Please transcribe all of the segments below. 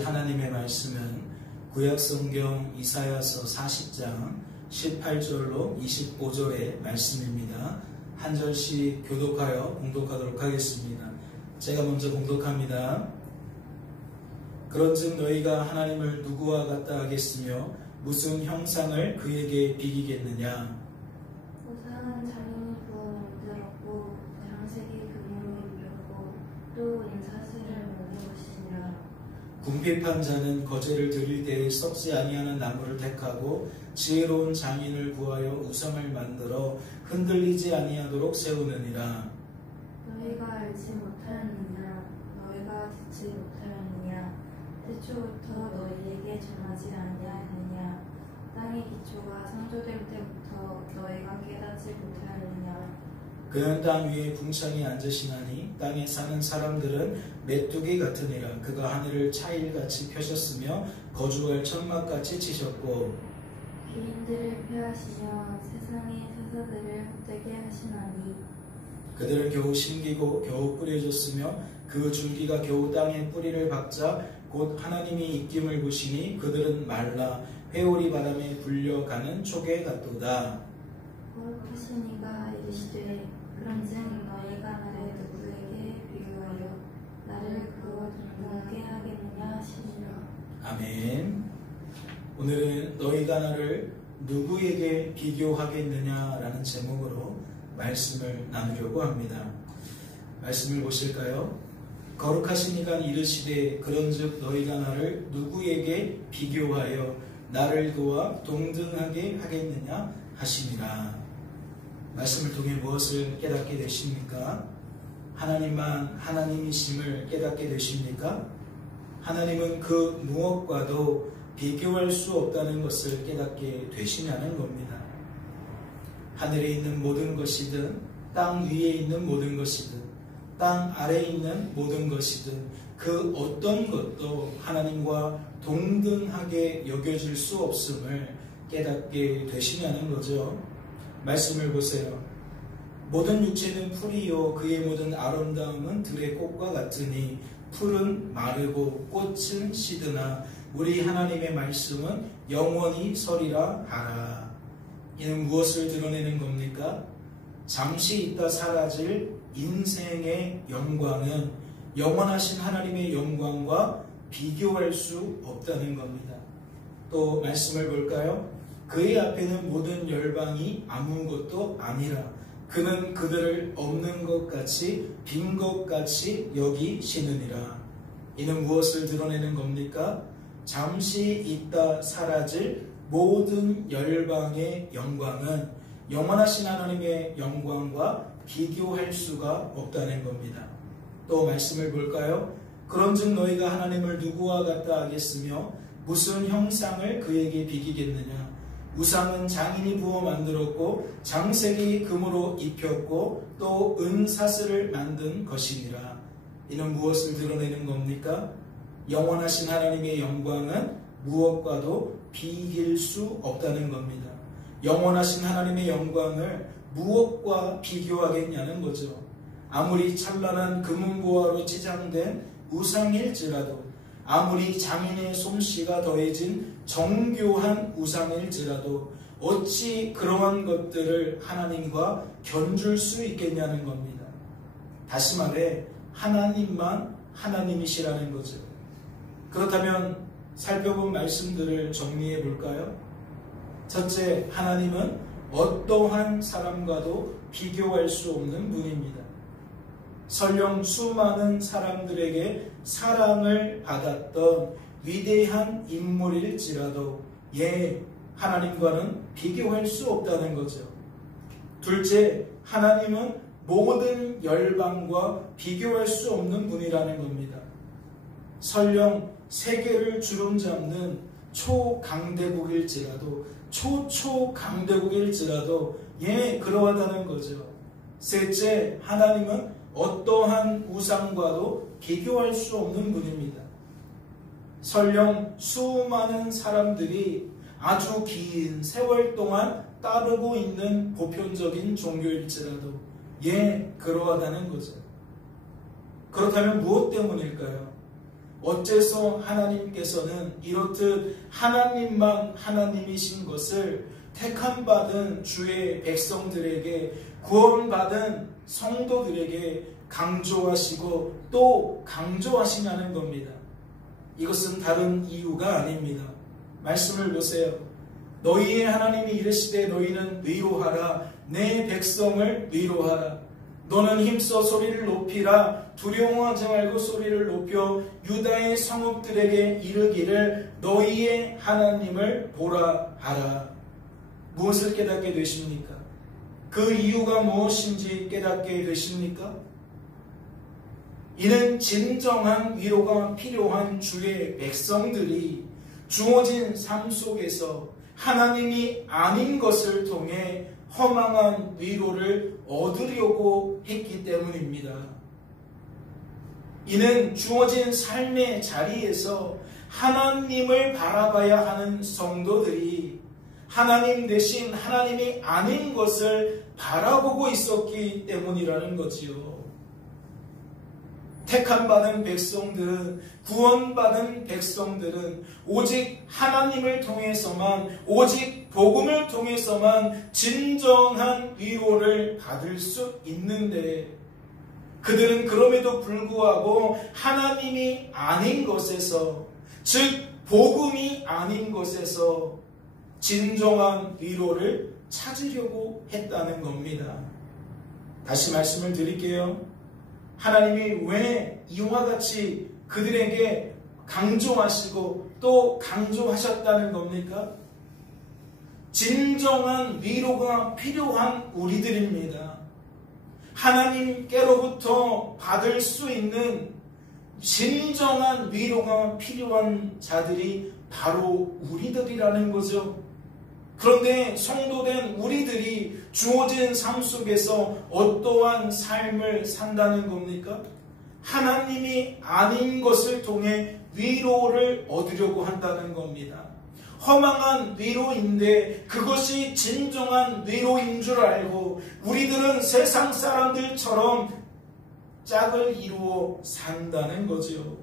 하나님의 말씀은 구약성경 이사야서 40장 18절로 25절의 말씀입니다. 한 절씩 교독하여 공독하도록 하겠습니다. 제가 먼저 공독합니다. 그런즉 너희가 하나님을 누구와 같다 하겠으며 무슨 형상을 그에게 비기겠느냐. 우상은 자기는 부어 만들었고 장색이 금으로 입혔고 또 인사슬을 먹는 것이니라. 궁핍한 자는 거제를 드릴 때에 썩지 아니하는 나무를 택하고 지혜로운 장인을 구하여 우상을 만들어 흔들리지 아니하도록 세우느니라. 너희가 알지 못하였느냐? 너희가 듣지 못하였느냐? 태초부터 너희에게 전하지 아니하였느냐? 땅의 기초가 창조될 때부터 너희가 깨닫지 못하였느냐? 그는 땅 위에 궁창에 앉으시나니 땅에 사는 사람들은 메뚜기 같으니라. 그가 하늘을 차일같이 펴셨으며 거주할 천막같이 치셨고 기인들을 폐하시며 세상의 사사들을 헛되게 하시나니 그들은 겨우 심기고 겨우 뿌려졌으며 그 줄기가 겨우 땅에 뿌리를 박자 곧 하나님이 입김을 보시니 그들은 말라 회오리 바람에 불려가는 촉에 같도다. 거룩하신 이가 이르시되 그런즉 너희가 나를 누구에게 비교하여 나를 그와 동등하게 하겠느냐 하시니라. 아멘. 오늘은 너희가 나를 누구에게 비교하겠느냐라는 제목으로 말씀을 나누려고 합니다. 말씀을 보실까요? 거룩하신 이가 이르시되 그런즉 너희가 나를 누구에게 비교하여 나를 그와 동등하게 하겠느냐 하시니라. 말씀을 통해 무엇을 깨닫게 되십니까? 하나님만 하나님이심을 깨닫게 되십니까? 하나님은 그 무엇과도 비교할 수 없다는 것을 깨닫게 되시냐는 겁니다. 하늘에 있는 모든 것이든 땅 위에 있는 모든 것이든 땅 아래에 있는 모든 것이든 그 어떤 것도 하나님과 동등하게 여겨질 수 없음을 깨닫게 되시냐는 거죠. 말씀을 보세요. 모든 육체는 풀이요 그의 모든 아름다움은 들의 꽃과 같으니 풀은 마르고 꽃은 시드나 우리 하나님의 말씀은 영원히 서리라 하라. 이는 무엇을 드러내는 겁니까? 잠시 있다 사라질 인생의 영광은 영원하신 하나님의 영광과 비교할 수 없다는 겁니다. 또 말씀을 볼까요? 그의 앞에는 모든 열방이 아무것도 아니라 그는 그들을 없는 것 같이 빈 것 같이 여기시느니라. 이는 무엇을 드러내는 겁니까? 잠시 있다 사라질 모든 열방의 영광은 영원하신 하나님의 영광과 비교할 수가 없다는 겁니다. 또 말씀을 볼까요? 그런즉 너희가 하나님을 누구와 같다 하겠으며 무슨 형상을 그에게 비기겠느냐? 우상은 장인이 부어 만들었고 장색이 금으로 입혔고 또 은사슬을 만든 것이니라. 이는 무엇을 드러내는 겁니까? 영원하신 하나님의 영광은 무엇과도 비길 수 없다는 겁니다. 영원하신 하나님의 영광을 무엇과 비교하겠냐는 거죠. 아무리 찬란한 금은보화로 치장된 우상일지라도 아무리 장인의 솜씨가 더해진 정교한 우상일지라도 어찌 그러한 것들을 하나님과 견줄 수 있겠냐는 겁니다. 다시 말해 하나님만 하나님이시라는 거죠. 그렇다면 살펴본 말씀들을 정리해 볼까요? 첫째, 하나님은 어떠한 사람과도 비교할 수 없는 분입니다. 설령 수많은 사람들에게 사랑을 받았던 위대한 인물일지라도 하나님과는 비교할 수 없다는 거죠. 둘째, 하나님은 모든 열방과 비교할 수 없는 분이라는 겁니다. 설령 세계를 주름잡는 초강대국일지라도 초초강대국일지라도 그러하다는 거죠. 셋째, 하나님은 어떠한 우상과도 비교할 수 없는 분입니다. 설령 수많은 사람들이 아주 긴 세월 동안 따르고 있는 보편적인 종교일지라도 그러하다는 거죠. 그렇다면 무엇 때문일까요? 어째서 하나님께서는 이렇듯 하나님만 하나님이신 것을 택함받은 주의 백성들에게, 구원받은 성도들에게 강조하시고 또 강조하시냐는 겁니다. 이것은 다른 이유가 아닙니다. 말씀을 보세요. 너희의 하나님이 이르시되 너희는 위로하라. 내 백성을 위로하라. 너는 힘써 소리를 높이라. 두려워하지 말고 소리를 높여 유다의 성읍들에게 이르기를 너희의 하나님을 보라 하라. 무엇을 깨닫게 되십니까? 그 이유가 무엇인지 깨닫게 되십니까? 이는 진정한 위로가 필요한 주의 백성들이 주어진 삶 속에서 하나님이 아닌 것을 통해 허망한 위로를 얻으려고 했기 때문입니다. 이는 주어진 삶의 자리에서 하나님을 바라봐야 하는 성도들이 하나님 대신 하나님이 아닌 것을 바라보고 있었기 때문이라는 거지요. 택함받은 백성들은, 구원받은 백성들은 오직 하나님을 통해서만, 오직 복음을 통해서만 진정한 위로를 받을 수 있는데, 그들은 그럼에도 불구하고 하나님이 아닌 것에서, 즉 복음이 아닌 것에서 진정한 위로를 찾으려고 했다는 겁니다. 다시 말씀을 드릴게요. 하나님이 왜 이와 같이 그들에게 강조하시고 또 강조하셨다는 겁니까? 진정한 위로가 필요한 우리들입니다. 하나님께로부터 받을 수 있는 진정한 위로가 필요한 자들이 바로 우리들이라는 거죠. 그런데 성도된 우리들이 주어진 삶 속에서 어떠한 삶을 산다는 겁니까? 하나님이 아닌 것을 통해 위로를 얻으려고 한다는 겁니다. 허망한 위로인데 그것이 진정한 위로인 줄 알고 우리들은 세상 사람들처럼 짝을 이루어 산다는 거죠.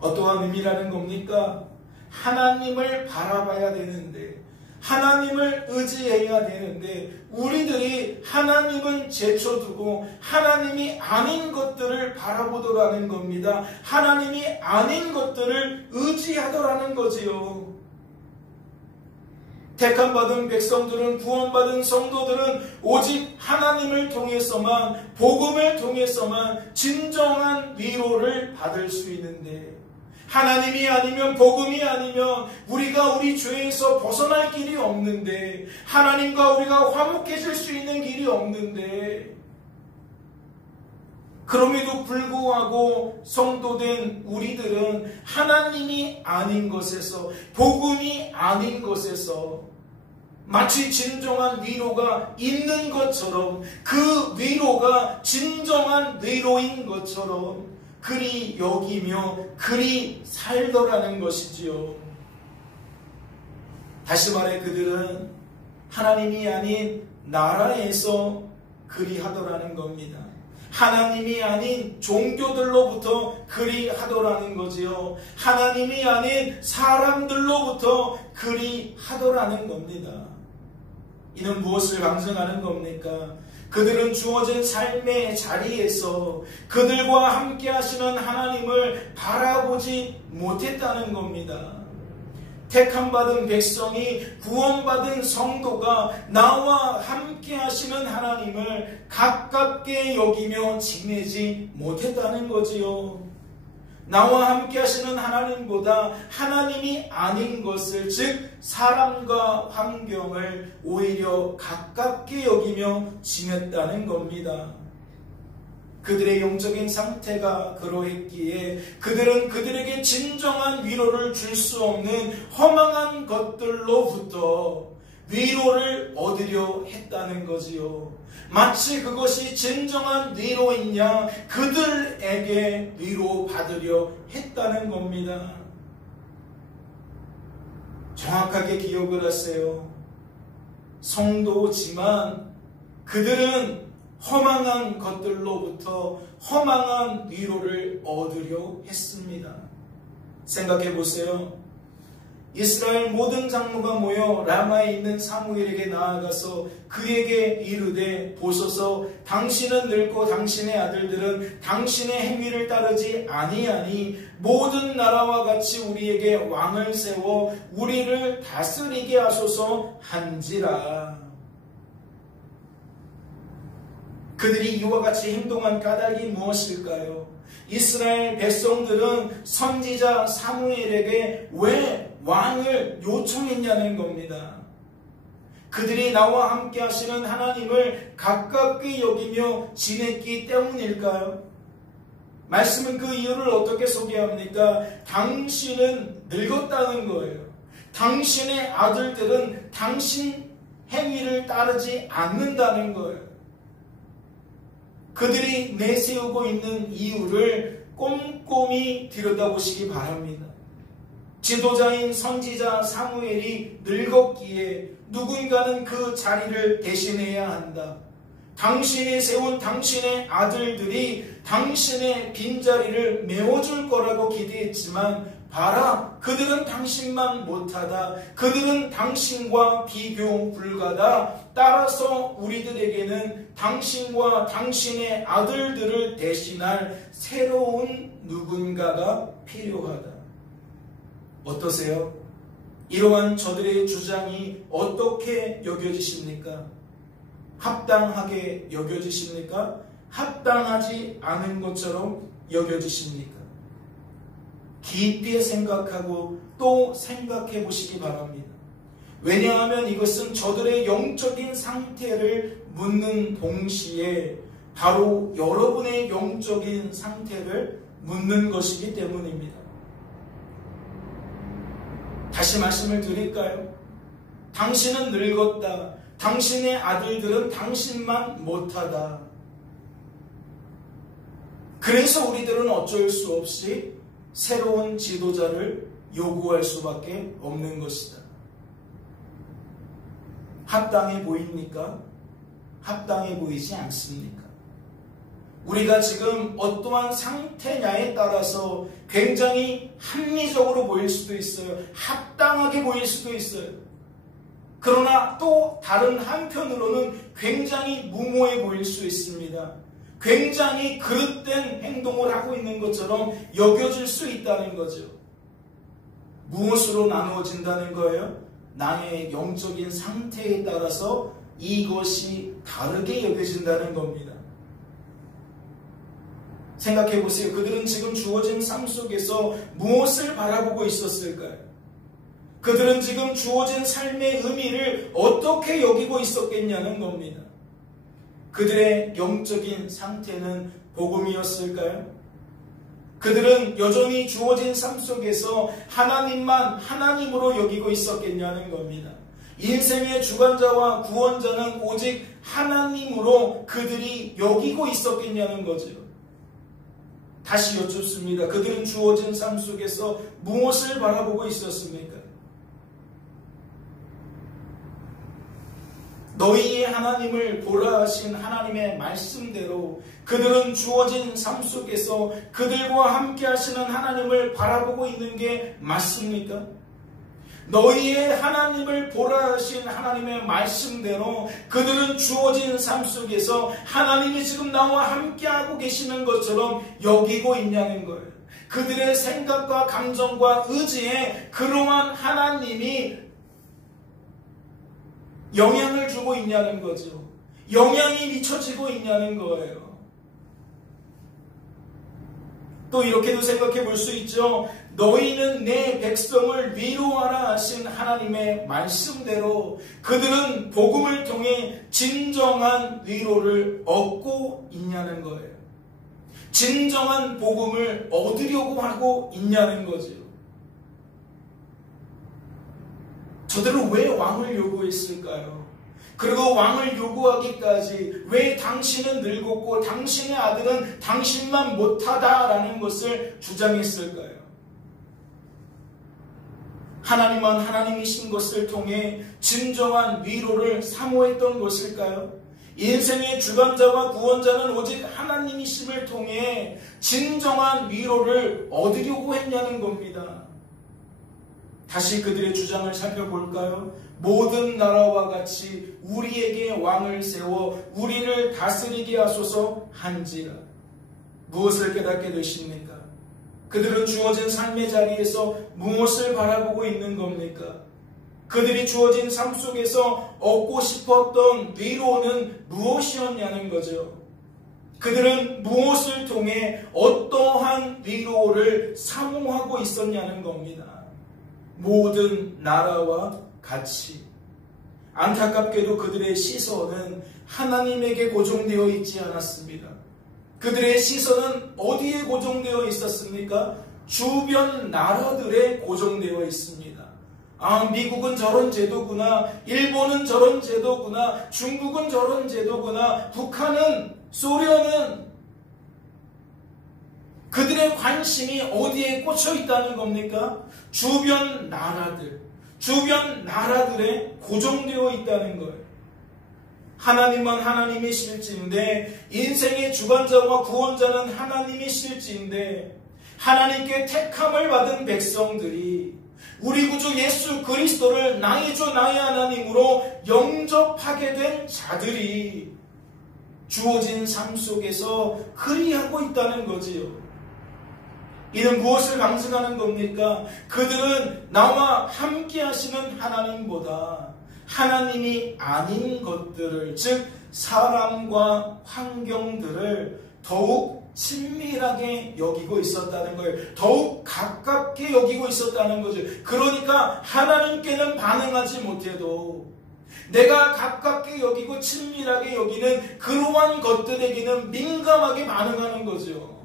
어떠한 의미라는 겁니까? 하나님을 바라봐야 되는데, 하나님을 의지해야 되는데 우리들이 하나님은 제쳐두고 하나님이 아닌 것들을 바라보더라는 겁니다. 하나님이 아닌 것들을 의지하더라는 거지요. 택함받은 백성들은, 구원받은 성도들은 오직 하나님을 통해서만, 복음을 통해서만 진정한 위로를 받을 수 있는데, 하나님이 아니면, 복음이 아니면 우리가 우리 죄에서 벗어날 길이 없는데, 하나님과 우리가 화목해질 수 있는 길이 없는데, 그럼에도 불구하고 성도된 우리들은 하나님이 아닌 것에서, 복음이 아닌 것에서 마치 진정한 위로가 있는 것처럼, 그 위로가 진정한 위로인 것처럼 그리 여기며 그리 살더라는 것이지요. 다시 말해 그들은 하나님이 아닌 나라에서 그리 하더라는 겁니다. 하나님이 아닌 종교들로부터 그리 하더라는 거지요. 하나님이 아닌 사람들로부터 그리 하더라는 겁니다. 이는 무엇을 방증하는 겁니까? 그들은 주어진 삶의 자리에서 그들과 함께 하시는 하나님을 바라보지 못했다는 겁니다. 택함받은 백성이, 구원받은 성도가 나와 함께 하시는 하나님을 가깝게 여기며 지내지 못했다는 거지요. 나와 함께 하시는 하나님보다 하나님이 아닌 것을, 즉 사람과 환경을 오히려 가깝게 여기며 지냈다는 겁니다. 그들의 영적인 상태가 그러했기에 그들은 그들에게 진정한 위로를 줄 수 없는 허망한 것들로부터 위로를 얻으려 했다는 거지요. 마치 그것이 진정한 위로이냐, 그들에게 위로받으려 했다는 겁니다. 정확하게 기억을 하세요. 성도지만 그들은 허망한 것들로부터 허망한 위로를 얻으려 했습니다. 생각해 보세요. 이스라엘 모든 장로가 모여 라마에 있는 사무엘에게 나아가서 그에게 이르되 보소서 당신은 늙고 당신의 아들들은 당신의 행위를 따르지 아니하니 모든 나라와 같이 우리에게 왕을 세워 우리를 다스리게 하소서 한지라. 그들이 이와 같이 행동한 까닭이 무엇일까요? 이스라엘 백성들은 선지자 사무엘에게 왜 왕을 요청했냐는 겁니다. 그들이 나와 함께 하시는 하나님을 가깝게 여기며 지냈기 때문일까요? 말씀은 그 이유를 어떻게 소개합니까? 당신은 늙었다는 거예요. 당신의 아들들은 당신 행위를 따르지 않는다는 거예요. 그들이 내세우고 있는 이유를 꼼꼼히 들여다보시기 바랍니다. 지도자인 선지자 사무엘이 늙었기에 누군가는 그 자리를 대신해야 한다. 당신이 세운 당신의 아들들이 당신의 빈자리를 메워줄 거라고 기대했지만 봐라, 그들은 당신만 못하다. 그들은 당신과 비교 불가다. 따라서 우리들에게는 당신과 당신의 아들들을 대신할 새로운 누군가가 필요하다. 어떠세요? 이러한 저들의 주장이 어떻게 여겨지십니까? 합당하게 여겨지십니까? 합당하지 않은 것처럼 여겨지십니까? 깊이 생각하고 또 생각해 보시기 바랍니다. 왜냐하면 이것은 저들의 영적인 상태를 묻는 동시에 바로 여러분의 영적인 상태를 묻는 것이기 때문입니다. 다시 말씀을 드릴까요? 당신은 늙었다. 당신의 아들들은 당신만 못하다. 그래서 우리들은 어쩔 수 없이 새로운 지도자를 요구할 수밖에 없는 것이다. 합당해 보입니까? 합당해 보이지 않습니까? 우리가 지금 어떠한 상태냐에 따라서 굉장히 합리적으로 보일 수도 있어요. 합당하게 보일 수도 있어요. 그러나 또 다른 한편으로는 굉장히 무모해 보일 수 있습니다. 굉장히 그릇된 행동을 하고 있는 것처럼 여겨질 수 있다는 거죠. 무엇으로 나누어진다는 거예요? 나의 영적인 상태에 따라서 이것이 다르게 여겨진다는 겁니다. 생각해 보세요. 그들은 지금 주어진 삶 속에서 무엇을 바라보고 있었을까요? 그들은 지금 주어진 삶의 의미를 어떻게 여기고 있었겠냐는 겁니다. 그들의 영적인 상태는 복음이었을까요? 그들은 여전히 주어진 삶 속에서 하나님만 하나님으로 여기고 있었겠냐는 겁니다. 인생의 주관자와 구원자는 오직 하나님으로 그들이 여기고 있었겠냐는 거죠. 다시 여쭙습니다. 그들은 주어진 삶 속에서 무엇을 바라보고 있었습니까? 너희의 하나님을 보라 하신 하나님의 말씀대로 그들은 주어진 삶 속에서 그들과 함께 하시는 하나님을 바라보고 있는 게 맞습니까? 너희의 하나님을 보라 하신 하나님의 말씀대로 그들은 주어진 삶 속에서 하나님이 지금 나와 함께하고 계시는 것처럼 여기고 있냐는 거예요. 그들의 생각과 감정과 의지에 그러한 하나님이 영향을 주고 있냐는 거죠. 영향이 미쳐지고 있냐는 거예요. 또 이렇게도 생각해 볼 수 있죠. 너희는 내 백성을 위로하라 하신 하나님의 말씀대로 그들은 복음을 통해 진정한 위로를 얻고 있냐는 거예요. 진정한 복음을 얻으려고 하고 있냐는 거죠. 저들은 왜 왕을 요구했을까요? 그리고 왕을 요구하기까지 왜 당신은 늙었고 당신의 아들은 당신만 못하다라는 것을 주장했을까요? 하나님만 하나님이신 것을 통해 진정한 위로를 사모했던 것일까요? 인생의 주관자와 구원자는 오직 하나님이심을 통해 진정한 위로를 얻으려고 했냐는 겁니다. 다시 그들의 주장을 살펴볼까요? 모든 나라와 같이 우리에게 왕을 세워 우리를 다스리게 하소서 한지라. 무엇을 깨닫게 되십니까? 그들은 주어진 삶의 자리에서 무엇을 바라보고 있는 겁니까? 그들이 주어진 삶 속에서 얻고 싶었던 위로는 무엇이었냐는 거죠. 그들은 무엇을 통해 어떠한 위로를 사모하고 있었냐는 겁니다. 모든 나라와 같이. 안타깝게도 그들의 시선은 하나님에게 고정되어 있지 않았습니다. 그들의 시선은 어디에 고정되어 있었습니까? 주변 나라들에 고정되어 있습니다. 미국은 저런 제도구나, 일본은 저런 제도구나, 중국은 저런 제도구나, 북한은, 소련은. 그들의 관심이 어디에 꽂혀 있다는 겁니까? 주변 나라들에 고정되어 있다는 거예요. 하나님은 하나님이실지인데, 인생의 주관자와 구원자는 하나님이실지인데, 하나님께 택함을 받은 백성들이 우리 구주 예수 그리스도를 나의 주 나의 하나님으로 영접하게 된 자들이 주어진 삶 속에서 그리하고 있다는 거지요. 이는 무엇을 강증하는 겁니까? 그들은 나와 함께 하시는 하나님보다 하나님이 아닌 것들을, 즉 사람과 환경들을 더욱 친밀하게 여기고 있었다는 거예요. 더욱 가깝게 여기고 있었다는 거죠. 그러니까 하나님께는 반응하지 못해도 내가 가깝게 여기고 친밀하게 여기는 그러한 것들에게는 민감하게 반응하는 거죠.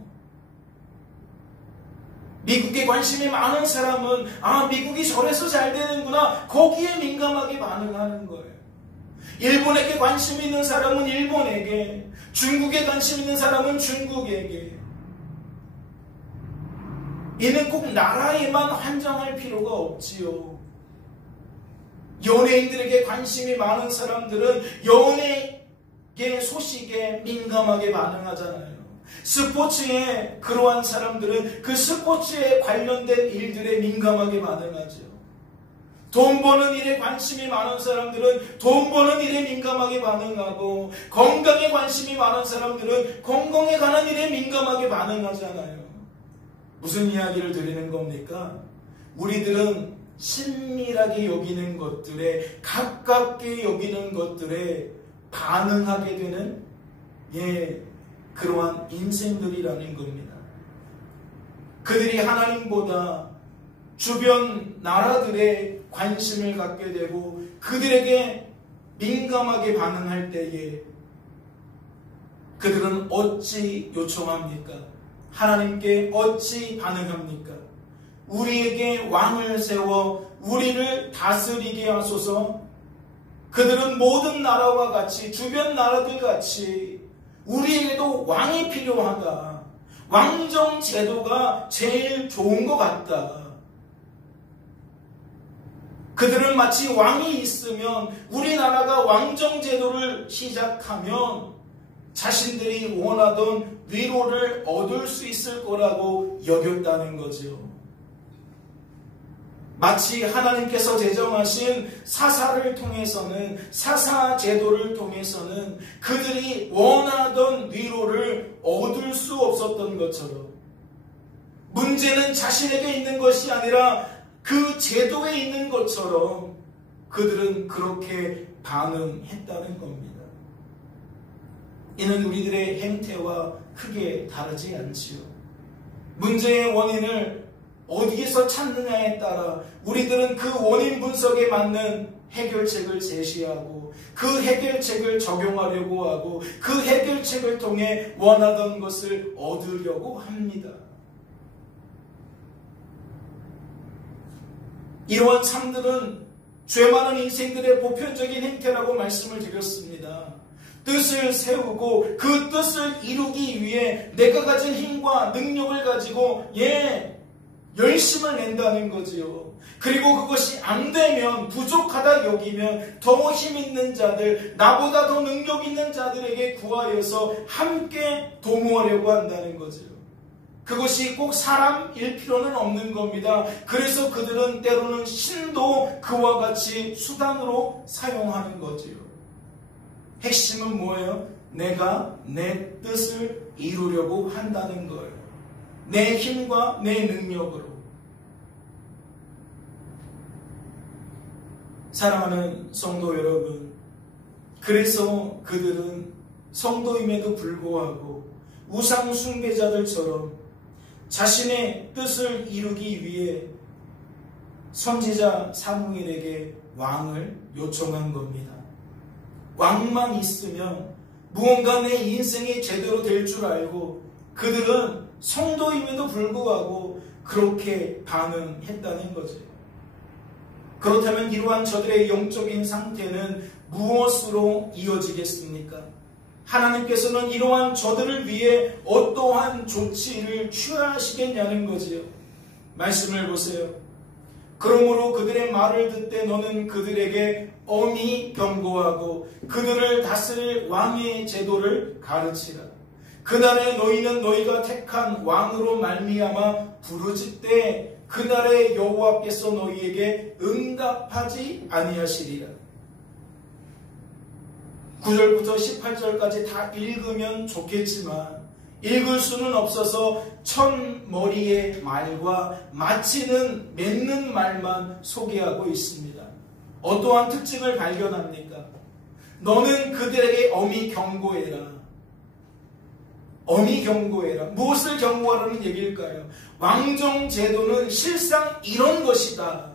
미국에 관심이 많은 사람은 미국이 저래서 잘 되는구나, 거기에 민감하게 반응하는 거예요. 일본에게 관심 있는 사람은 일본에게, 중국에 관심 있는 사람은 중국에게. 이는 꼭 나라에만 한정할 필요가 없지요. 연예인들에게 관심이 많은 사람들은 연예계 소식에 민감하게 반응하잖아요. 스포츠에 그러한 사람들은 그 스포츠에 관련된 일들에 민감하게 반응하죠. 돈 버는 일에 관심이 많은 사람들은 돈 버는 일에 민감하게 반응하고, 건강에 관심이 많은 사람들은 건강에 관한 일에 민감하게 반응하잖아요. 무슨 이야기를 드리는 겁니까? 우리들은 친밀하게 여기는 것들에, 가깝게 여기는 것들에 반응하게 되는 그러한 인생들이라는 겁니다. 그들이 하나님보다 주변 나라들의 관심을 갖게 되고 그들에게 민감하게 반응할 때에 그들은 어찌 요청합니까? 하나님께 어찌 반응합니까? 우리에게 왕을 세워 우리를 다스리게 하소서. 그들은 모든 나라와 같이, 주변 나라들 같이 우리에게도 왕이 필요하다. 왕정 제도가 제일 좋은 것 같다. 그들은 마치 왕이 있으면, 우리나라가 왕정 제도를 시작하면 자신들이 원하던 위로를 얻을 수 있을 거라고 여겼다는 거죠. 마치 하나님께서 제정하신 사사를 통해서는, 사사 제도를 통해서는 그들이 원하던 위로를 얻을 수 없었던 것처럼, 문제는 자신에게 있는 것이 아니라 그 제도에 있는 것처럼 그들은 그렇게 반응했다는 겁니다. 이는 우리들의 행태와 크게 다르지 않지요. 문제의 원인을 어디에서 찾느냐에 따라 우리들은 그 원인 분석에 맞는 해결책을 제시하고 그 해결책을 적용하려고 하고 그 해결책을 통해 원하던 것을 얻으려고 합니다. 이러한 삶들은 죄 많은 인생들의 보편적인 행태라고 말씀을 드렸습니다. 뜻을 세우고 그 뜻을 이루기 위해 내가 가진 힘과 능력을 가지고 열심을 낸다는 거지요. 그리고 그것이 안 되면, 부족하다 여기면 더 힘 있는 자들, 나보다 더 능력 있는 자들에게 구하여서 함께 도모하려고 한다는 거지요. 그것이 꼭 사람일 필요는 없는 겁니다. 그래서 그들은 때로는 신도 그와 같이 수단으로 사용하는 거지요. 핵심은 뭐예요? 내가 내 뜻을 이루려고 한다는 거예요. 내 힘과 내 능력으로. 사랑하는 성도 여러분, 그래서 그들은 성도임에도 불구하고 우상 숭배자들처럼 자신의 뜻을 이루기 위해 선지자 사무엘에게 왕을 요청한 겁니다. 왕만 있으면 무언가 내 인생이 제대로 될 줄 알고 그들은 성도임에도 불구하고 그렇게 반응했다는 거죠. 그렇다면 이러한 저들의 영적인 상태는 무엇으로 이어지겠습니까? 하나님께서는 이러한 저들을 위해 어떠한 조치를 취하시겠냐는 거지요. 말씀을 보세요. 그러므로 그들의 말을 듣되 너는 그들에게 엄히 경고하고 그들을 다스릴 왕의 제도를 가르치라. 그날에 너희는 너희가 택한 왕으로 말미암아 부르짖되 그날에 여호와께서 너희에게 응답하지 아니하시리라. 9절부터 18절까지 다 읽으면 좋겠지만 읽을 수는 없어서 첫머리의 말과 마치는 맺는 말만 소개하고 있습니다. 어떠한 특징을 발견합니까? 너는 그들에게 엄히 경고해라. 엄히 경고해라. 무엇을 경고하라는 얘기일까요? 왕정제도는 실상 이런 것이다.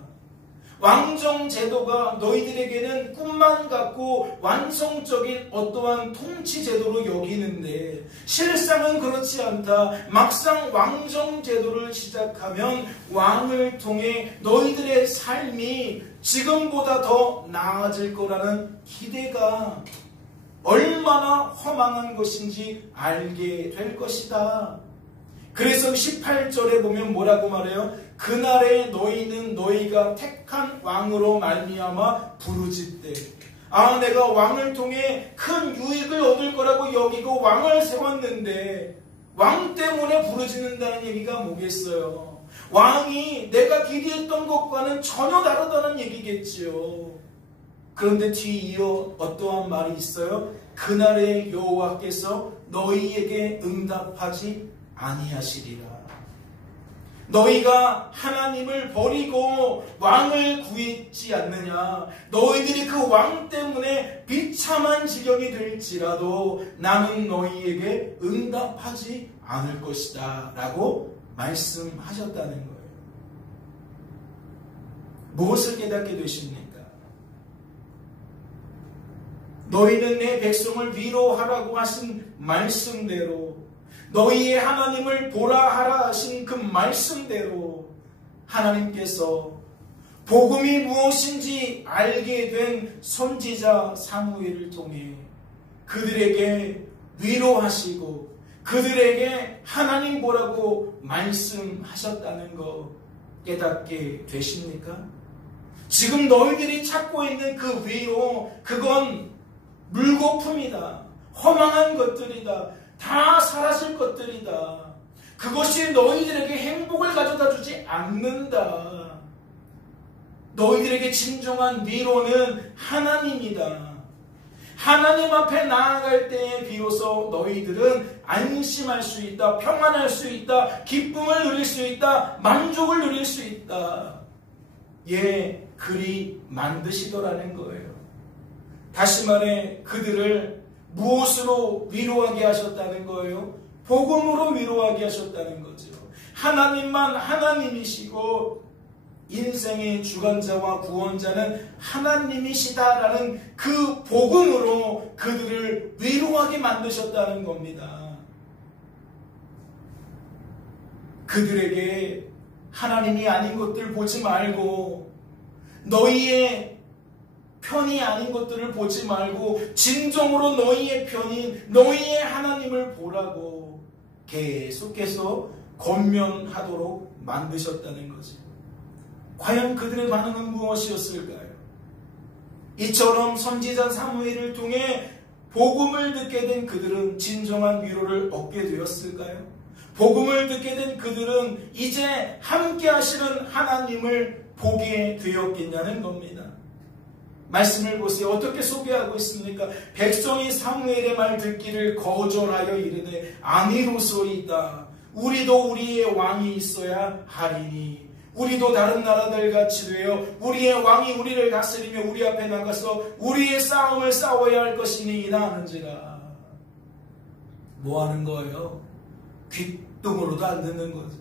왕정제도가 너희들에게는 꿈만 같고 완성적인 어떠한 통치제도로 여기는데 실상은 그렇지 않다. 막상 왕정제도를 시작하면 왕을 통해 너희들의 삶이 지금보다 더 나아질 거라는 기대가 얼마나 허망한 것인지 알게 될 것이다. 그래서 18절에 보면 뭐라고 말해요? 그날에 너희는 너희가 택한 왕으로 말미암아 부르짖되. 내가 왕을 통해 큰 유익을 얻을 거라고 여기고 왕을 세웠는데 왕 때문에 부르짖는다는 얘기가 뭐겠어요? 왕이 내가 기대했던 것과는 전혀 다르다는 얘기겠지요. 그런데 뒤이어 어떠한 말이 있어요? 그날에 여호와께서 너희에게 응답하지 아니하시리라. 너희가 하나님을 버리고 왕을 구했지 않느냐? 너희들이 그 왕 때문에 비참한 지경이 될지라도 나는 너희에게 응답하지 않을 것이다 라고 말씀하셨다는 거예요. 무엇을 깨닫게 되십니까? 너희는 내 백성을 위로하라고 하신 말씀대로 너희의 하나님을 보라 하라 하신 그 말씀대로 하나님께서 복음이 무엇인지 알게 된 선지자 사무엘을 통해 그들에게 위로하시고 그들에게 하나님 보라고 말씀하셨다는 거 깨닫게 되십니까? 지금 너희들이 찾고 있는 그 위로, 그건 물거품이다. 허망한 것들이다. 다 사라질 것들이다. 그것이 너희들에게 행복을 가져다 주지 않는다. 너희들에게 진정한 위로는 하나님이다. 하나님 앞에 나아갈 때에 비로소 너희들은 안심할 수 있다. 평안할 수 있다. 기쁨을 누릴 수 있다. 만족을 누릴 수 있다. 예, 그리 만드시더라는 거예요. 다시 말해 그들을 무엇으로 위로하게 하셨다는 거예요? 복음으로 위로하게 하셨다는 거죠. 하나님만 하나님이시고 인생의 주관자와 구원자는 하나님이시다라는 그 복음으로 그들을 위로하게 만드셨다는 겁니다. 그들에게 하나님이 아닌 것들 보지 말고 너희의 편이 아닌 것들을 보지 말고 진정으로 너희의 편인 너희의 하나님을 보라고 계속해서 권면하도록 만드셨다는 거죠. 과연 그들의 반응은 무엇이었을까요? 이처럼 선지자 사무엘을 통해 복음을 듣게 된 그들은 진정한 위로를 얻게 되었을까요? 복음을 듣게 된 그들은 이제 함께 하시는 하나님을 보게 되었겠냐는 겁니다. 말씀을 보세요. 어떻게 소개하고 있습니까? 백성이 사무엘의 말 듣기를 거절하여 이르되 아니로소이다. 우리도 우리의 왕이 있어야 하리니 우리도 다른 나라들 같이 되어 우리의 왕이 우리를 다스리며 우리 앞에 나가서 우리의 싸움을 싸워야 할 것이니 이나 하는지라. 뭐 하는 거예요? 귓등으로도 안 듣는 거죠.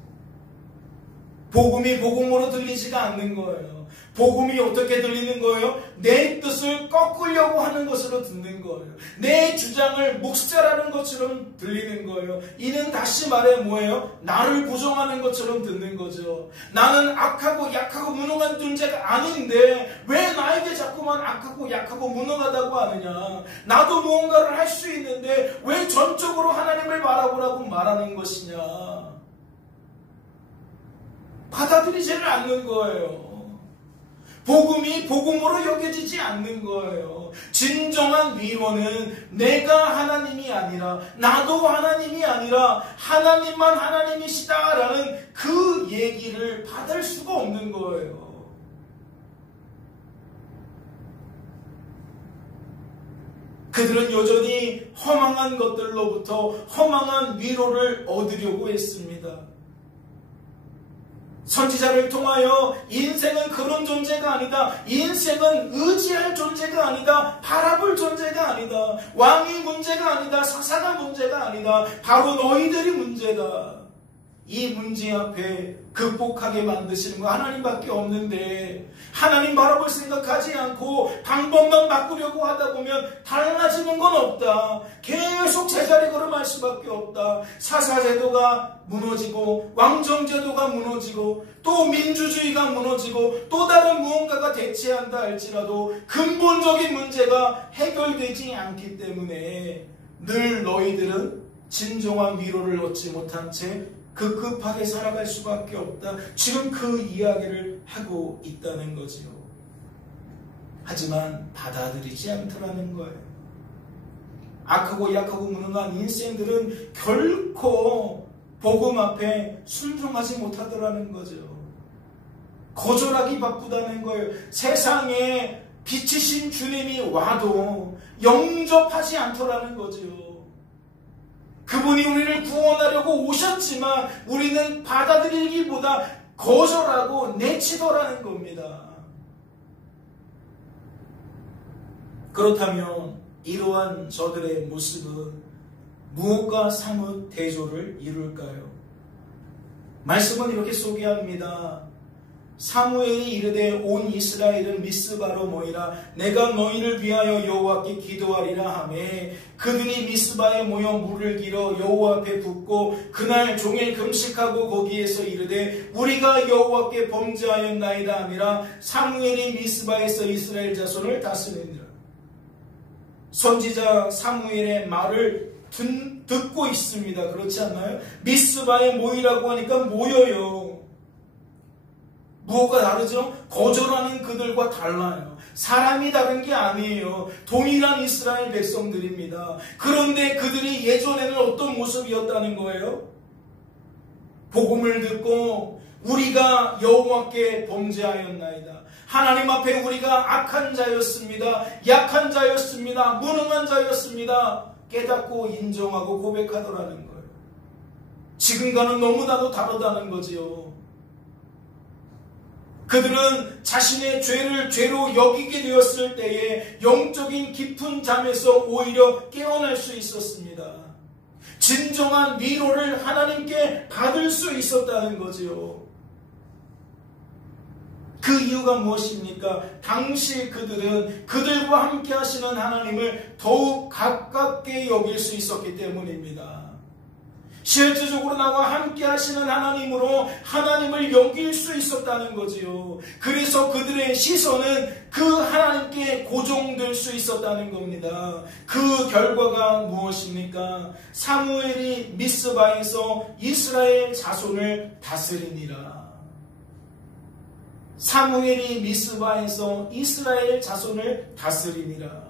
복음이 복음으로 들리지가 않는 거예요. 복음이 어떻게 들리는 거예요? 내 뜻을 꺾으려고 하는 것으로 듣는 거예요. 내 주장을 묵살하는 것처럼 들리는 거예요. 이는 다시 말해 뭐예요? 나를 부정하는 것처럼 듣는 거죠. 나는 악하고 약하고 무능한 존재가 아닌데 왜 나에게 자꾸만 악하고 약하고 무능하다고 하느냐? 나도 무언가를 할 수 있는데 왜 전적으로 하나님을 바라보라고 말하는 것이냐? 받아들이지를 않는 거예요. 복음이 복음으로 여겨지지 않는 거예요. 진정한 위로는 내가 하나님이 아니라 나도 하나님이 아니라 하나님만 하나님이시다라는 그 얘기를 받을 수가 없는 거예요. 그들은 여전히 허망한 것들로부터 허망한 위로를 얻으려고 했습니다. 선지자를 통하여 인생은 그런 존재가 아니다. 인생은 의지할 존재가 아니다. 바라볼 존재가 아니다. 왕이 문제가 아니다. 사사가 문제가 아니다. 바로 너희들이 문제다. 이 문제 앞에 극복하게 만드시는 거 하나님밖에 없는데 하나님 바라볼 생각하지 않고 방법만 바꾸려고 하다 보면 달라지는 건 없다. 계속 제자리 걸음할 수밖에 없다. 사사제도가 무너지고 왕정제도가 무너지고 또 민주주의가 무너지고 또 다른 무언가가 대체한다 할지라도 근본적인 문제가 해결되지 않기 때문에 늘 너희들은 진정한 위로를 얻지 못한 채 급급하게 살아갈 수밖에 없다. 지금 그 이야기를 하고 있다는 거지요. 하지만 받아들이지 않더라는 거예요. 악하고 약하고 무능한 인생들은 결코 복음 앞에 순종하지 못하더라는 거죠. 거절하기 바쁘다는 거예요. 세상에 빛이신 주님이 와도 영접하지 않더라는 거죠. 그분이 우리를 구원하려고 오셨지만 우리는 받아들이기보다 거절하고 내치더라는 겁니다. 그렇다면 이러한 저들의 모습은 무엇과 사뭇 대조를 이룰까요? 말씀은 이렇게 소개합니다. 사무엘이 이르되 온 이스라엘은 미스바로 모이라 내가 너희를 위하여 여호와께 기도하리라 하매 그들이 미스바에 모여 물을 길어 여호와 앞에 붓고 그날 종일 금식하고 거기에서 이르되 우리가 여호와께 범죄하였나이다 하니라. 사무엘이 미스바에서 이스라엘 자손을 다스리니라. 선지자 사무엘의 말을 듣고 있습니다. 그렇지 않나요? 미스바에 모이라고 하니까 모여요. 무엇과 다르죠? 거절하는 그들과 달라요. 사람이 다른 게 아니에요. 동일한 이스라엘 백성들입니다. 그런데 그들이 예전에는 어떤 모습이었다는 거예요? 복음을 듣고 우리가 여호와께 범죄하였나이다. 하나님 앞에 우리가 악한 자였습니다. 약한 자였습니다. 무능한 자였습니다. 깨닫고 인정하고 고백하더라는 거예요. 지금과는 너무나도 다르다는 거지요. 그들은 자신의 죄를 죄로 여기게 되었을 때에 영적인 깊은 잠에서 오히려 깨어날 수 있었습니다. 진정한 위로를 하나님께 받을 수 있었다는 거지요. 그 이유가 무엇입니까? 당시 그들은 그들과 함께 하시는 하나님을 더욱 가깝게 여길 수 있었기 때문입니다. 실질적으로 나와 함께 하시는 하나님으로 하나님을 여길 수 있었다는 거지요. 그래서 그들의 시선은 그 하나님께 고정될 수 있었다는 겁니다. 그 결과가 무엇입니까? 사무엘이 미스바에서 이스라엘 자손을 다스리니라. 사무엘이 미스바에서 이스라엘 자손을 다스리니라.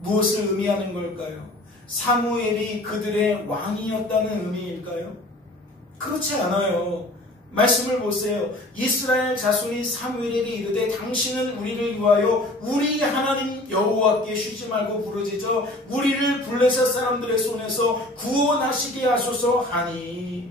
무엇을 의미하는 걸까요? 사무엘이 그들의 왕이었다는 의미일까요? 그렇지 않아요. 말씀을 보세요. 이스라엘 자손이 사무엘에게 이르되 당신은 우리를 위하여 우리 하나님 여호와께 쉬지 말고 부르짖어 우리를 블레셋 사람들의 손에서 구원하시게 하소서 하니,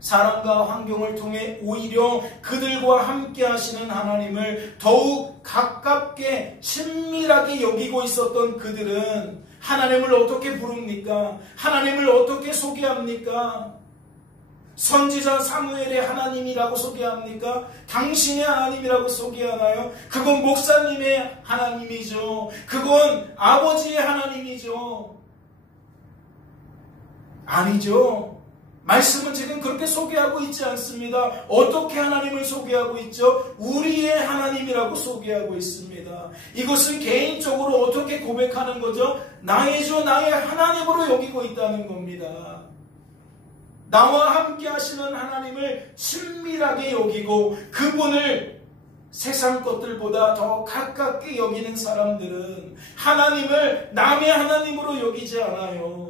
사람과 환경을 통해 오히려 그들과 함께 하시는 하나님을 더욱 가깝게 친밀하게 여기고 있었던 그들은 하나님을 어떻게 부릅니까? 하나님을 어떻게 소개합니까? 선지자 사무엘의 하나님이라고 소개합니까? 당신의 하나님이라고 소개하나요? 그건 목사님의 하나님이죠. 그건 아버지의 하나님이죠. 아니죠. 말씀은 지금 그렇게 소개하고 있지 않습니다. 어떻게 하나님을 소개하고 있죠? 우리의 하나님이라고 소개하고 있습니다. 이것은 개인적으로 어떻게 고백하는 거죠? 나의 주, 나의 하나님으로 여기고 있다는 겁니다. 나와 함께 하시는 하나님을 친밀하게 여기고 그분을 세상 것들보다 더 가깝게 여기는 사람들은 하나님을 남의 하나님으로 여기지 않아요.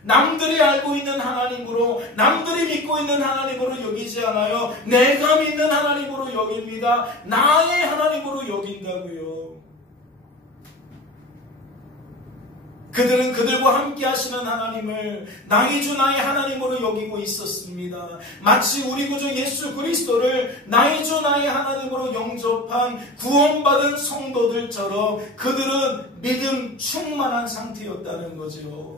남들이 알고 있는 하나님으로, 남들이 믿고 있는 하나님으로 여기지 않아요. 내가 믿는 하나님으로 여깁니다. 나의 하나님으로 여긴다고요. 그들은 그들과 함께 하시는 하나님을 나의 주 나의 하나님으로 여기고 있었습니다. 마치 우리 구주 예수 그리스도를 나의 주 나의 하나님으로 영접한 구원받은 성도들처럼 그들은 믿음 충만한 상태였다는 거죠.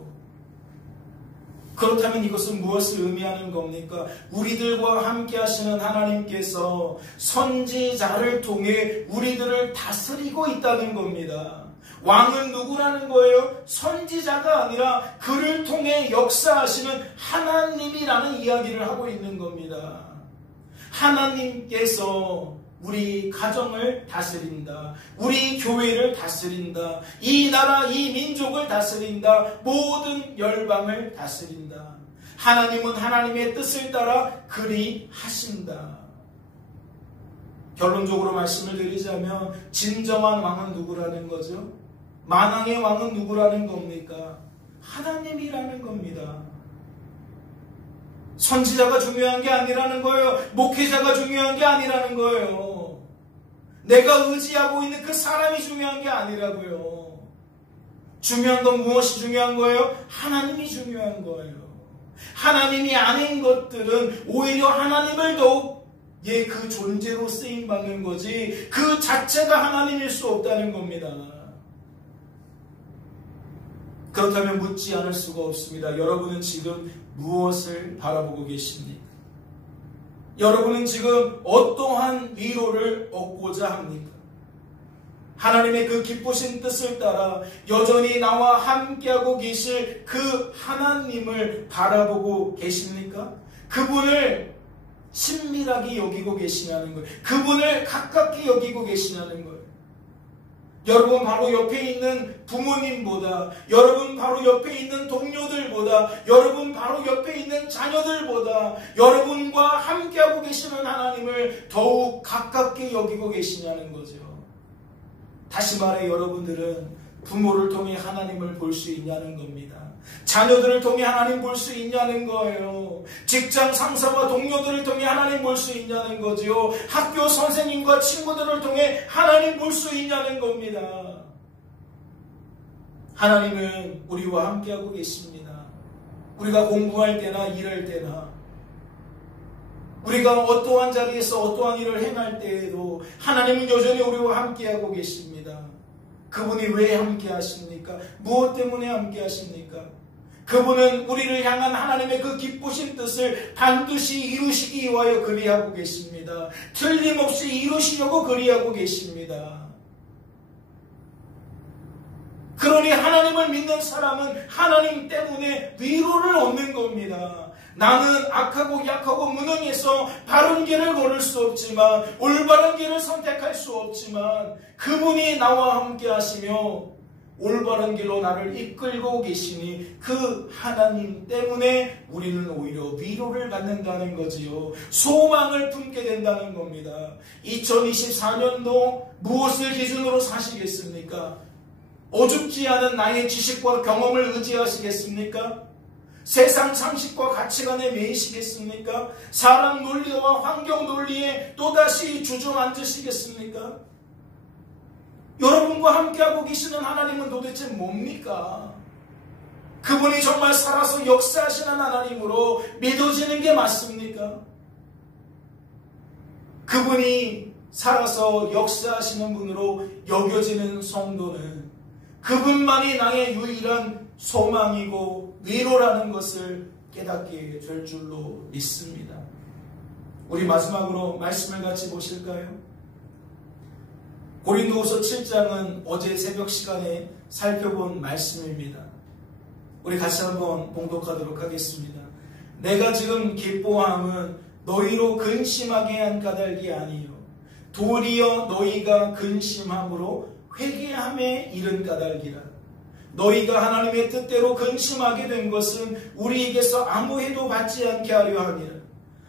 그렇다면 이것은 무엇을 의미하는 겁니까? 우리들과 함께 하시는 하나님께서 선지자를 통해 우리들을 다스리고 있다는 겁니다. 왕은 누구라는 거예요? 선지자가 아니라 그를 통해 역사하시는 하나님이라는 이야기를 하고 있는 겁니다. 하나님께서 우리 가정을 다스린다. 우리 교회를 다스린다. 이 나라, 이 민족을 다스린다. 모든 열방을 다스린다. 하나님은 하나님의 뜻을 따라 그리 하신다. 결론적으로 말씀을 드리자면 진정한 왕은 누구라는 거죠? 만왕의 왕은 누구라는 겁니까? 하나님이라는 겁니다. 선지자가 중요한 게 아니라는 거예요. 목회자가 중요한 게 아니라는 거예요. 내가 의지하고 있는 그 사람이 중요한 게 아니라고요. 중요한 건 무엇이 중요한 거예요? 하나님이 중요한 거예요. 하나님이 아닌 것들은 오히려 하나님을 더욱 그 존재로 쓰임받는 거지 그 자체가 하나님일 수 없다는 겁니다. 그렇다면 묻지 않을 수가 없습니다. 여러분은 지금 무엇을 바라보고 계십니까? 여러분은 지금 어떠한 위로를 얻고자 합니까? 하나님의 그 기쁘신 뜻을 따라 여전히 나와 함께하고 계실 그 하나님을 바라보고 계십니까? 그분을 친밀하게 여기고 계시냐는 거예요. 그분을 가깝게 여기고 계시냐는 거예요. 여러분 바로 옆에 있는 부모님보다, 여러분 바로 옆에 있는 동료들보다, 여러분 바로 옆에 있는 자녀들보다 여러분과 함께하고 계시는 하나님을 더욱 가깝게 여기고 계시냐는 거죠. 다시 말해 여러분들은 부모를 통해 하나님을 볼 수 있냐는 겁니다. 자녀들을 통해 하나님 볼 수 있냐는 거예요. 직장 상사와 동료들을 통해 하나님 볼 수 있냐는 거지요. 학교 선생님과 친구들을 통해 하나님 볼 수 있냐는 겁니다. 하나님은 우리와 함께하고 계십니다. 우리가 공부할 때나 일할 때나 우리가 어떠한 자리에서 어떠한 일을 행할 때에도 하나님은 여전히 우리와 함께하고 계십니다. 그분이 왜 함께하십니까? 무엇 때문에 함께하십니까? 그분은 우리를 향한 하나님의 그 기쁘신 뜻을 반드시 이루시기 위하여 그리하고 계십니다. 틀림없이 이루시려고 그리하고 계십니다. 그러니 하나님을 믿는 사람은 하나님 때문에 위로를 얻는 겁니다. 나는 악하고 약하고 무능해서 바른 길을 걸을 수 없지만, 올바른 길을 선택할 수 없지만, 그분이 나와 함께 하시며 올바른 길로 나를 이끌고 계시니 그 하나님 때문에 우리는 오히려 위로를 받는다는 거지요. 소망을 품게 된다는 겁니다. 2024년도 무엇을 기준으로 사시겠습니까? 어줍지 않은 나의 지식과 경험을 의지하시겠습니까? 세상 상식과 가치관에 매이시겠습니까? 사람 논리와 환경 논리에 또다시 주저앉으시겠습니까? 여러분과 함께하고 계시는 하나님은 도대체 뭡니까? 그분이 정말 살아서 역사하시는 하나님으로 믿어지는 게 맞습니까? 그분이 살아서 역사하시는 분으로 여겨지는 성도는 그분만이 나의 유일한 소망이고 위로라는 것을 깨닫게 될 줄로 믿습니다. 우리 마지막으로 말씀을 같이 보실까요? 고린도후서 7장은 어제 새벽 시간에 살펴본 말씀입니다. 우리 같이 한번 봉독하도록 하겠습니다. 내가 지금 기뻐함은 너희로 근심하게 한 까닭이 아니요 도리어 너희가 근심함으로 회개함에 이른 까닭이라. 너희가 하나님의 뜻대로 근심하게 된 것은 우리에게서 아무 해도 받지 않게 하려 함이라.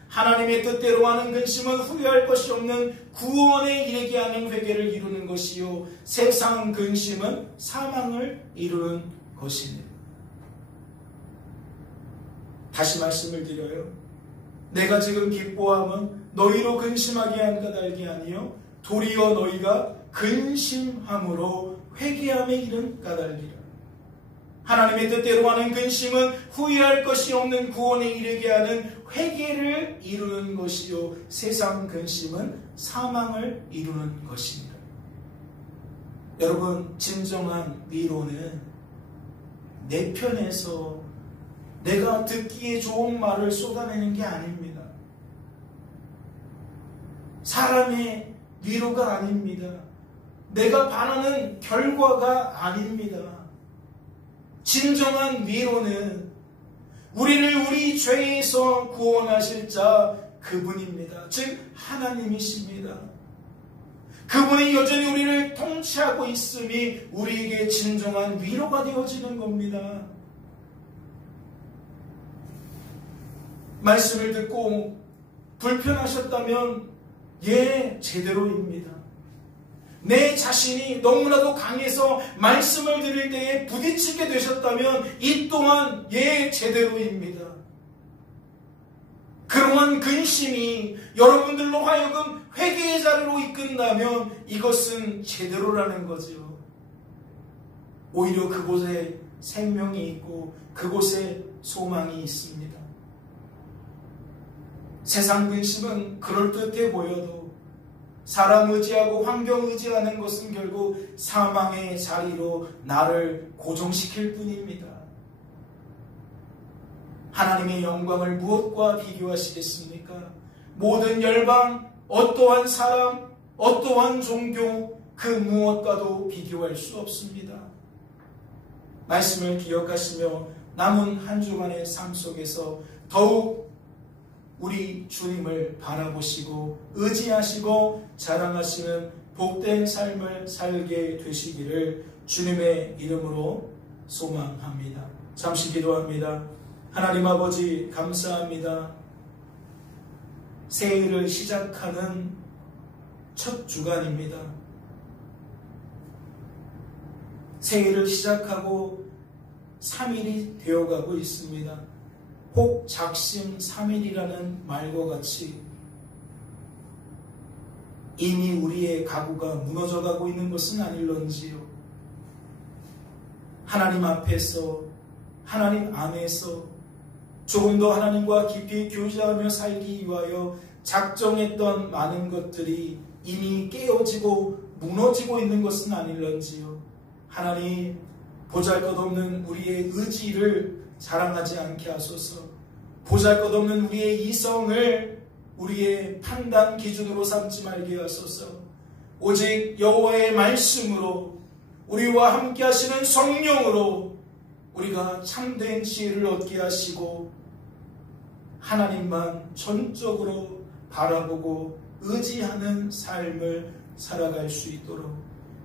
하나님의 뜻대로 하는 근심은 후회할 것이 없는 구원에 이르게 하는 회개를 이루는 것이요 세상 근심은 사망을 이루는 것이니. 다시 말씀을 드려요. 내가 지금 기뻐함은 너희로 근심하게 한 까닭이 아니요 도리어 너희가 근심함으로 회개함에 이른 까닭이라. 하나님의 뜻대로 하는 근심은 후회할 것이 없는 구원에 이르게 하는 회개를 이루는 것이요 세상 근심은 사망을 이루는 것입니다. 여러분, 진정한 위로는 내 편에서 내가 듣기에 좋은 말을 쏟아내는 게 아닙니다. 사람의 위로가 아닙니다. 내가 바라는 결과가 아닙니다. 진정한 위로는 우리를 우리 죄에서 구원하실 자 그분입니다. 즉 하나님이십니다. 그분이 여전히 우리를 통치하고 있음이 우리에게 진정한 위로가 되어지는 겁니다. 말씀을 듣고 불편하셨다면 예, 제대로입니다. 내 자신이 너무나도 강해서 말씀을 드릴 때에 부딪히게 되셨다면 이 또한 예, 제대로입니다. 그러한 근심이 여러분들로 하여금 회개의 자리로 이끈다면 이것은 제대로라는 거죠. 오히려 그곳에 생명이 있고 그곳에 소망이 있습니다. 세상 근심은 그럴듯해 보여도 사람 의지하고 환경 의지하는 것은 결국 사망의 자리로 나를 고정시킬 뿐입니다. 하나님의 영광을 무엇과 비교하시겠습니까? 모든 열방, 어떠한 사람, 어떠한 종교, 그 무엇과도 비교할 수 없습니다. 말씀을 기억하시며 남은 한 주간의 삶 속에서 더욱 우리 주님을 바라보시고 의지하시고 자랑하시는 복된 삶을 살게 되시기를 주님의 이름으로 소망합니다. 잠시 기도합니다. 하나님 아버지, 감사합니다. 새해를 시작하는 첫 주간입니다. 새해를 시작하고 3일이 되어가고 있습니다. 혹 작심 3일이라는 말과 같이 이미 우리의 가구가 무너져가고 있는 것은 아닐런지요. 하나님 앞에서, 하나님 안에서 조금 더 하나님과 깊이 교제하며 살기 위하여 작정했던 많은 것들이 이미 깨어지고 무너지고 있는 것은 아닐런지요. 하나님, 보잘것없는 우리의 의지를 자랑하지 않게 하소서. 보잘것없는 우리의 이성을 우리의 판단 기준으로 삼지 말게 하소서. 오직 여호와의 말씀으로 우리와 함께 하시는 성령으로 우리가 참된 지혜를 얻게 하시고 하나님만 전적으로 바라보고 의지하는 삶을 살아갈 수 있도록,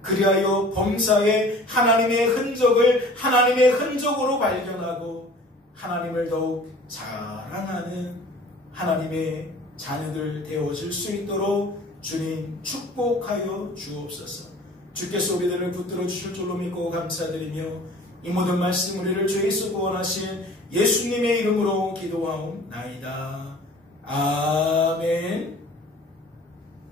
그리하여 범사에 하나님의 흔적을 하나님의 흔적으로 발견하고 하나님을 더욱 자랑하는 하나님의 자녀들 되어질 수 있도록 주님 축복하여 주옵소서. 주께서 우리들을 붙들어 주실 줄로 믿고 감사드리며 이 모든 말씀 우리를 주 예수 구원하신 예수님의 이름으로 기도하옵나이다. 아멘.